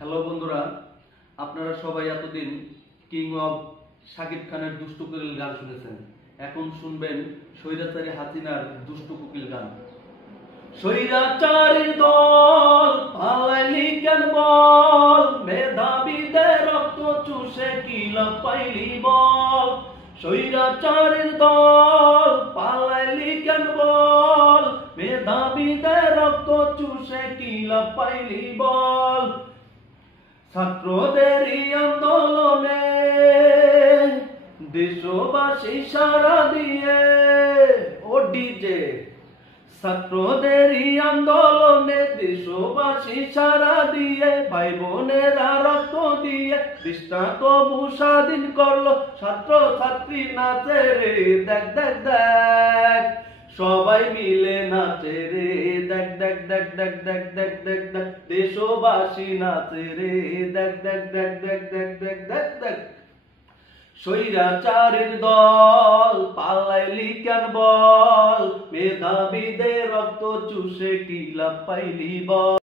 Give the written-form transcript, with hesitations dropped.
Hello বন্ধুরা, আপনারা সবাই এতদিন কিং অফ শাকিব খানের দুষ্টু কোকিল গান শুনেছেন। এখন শুনবেন স্বৈরাচারী হাসিনার দুষ্টু কোকিল গান। স্বৈরাচারীর দল পালাইলি কেন বল, মেধাবীদের রক্ত চুষে কি লাভ পাইলি বল। স্বৈরাচারীর দল পালাইলি কেন বল, মেধাবীদের রক্ত চুষে কি লাভ পাইলি বল। ছাত্রদেরই আন্দোলনে দেশবাসী সারা দিয়ে ও ডিজে, ছাত্রদেরই আন্দোলনে দেশবাসী সারা দিয়ে, ভাই বোনেরা রক্ত দিয়ে দেশটা তবু স্বাধীন করলো। ছাত্র ছাত্রী নাচে রে দেখ দেখ দেখ, সবাই মিলে নাচে রে দেখ দেখ দেখ দেখ দেখ দেখ দেখ দেখ, দেশবাসী নাচে রে দেখ দেখ দেখ দেখ দেখ দেখ দেখ দেখ। স্বৈরাচারীর দল পালাইলি কেন বল, মেধাবীদের রক্ত চুষে কি লাভ পাইলি বল।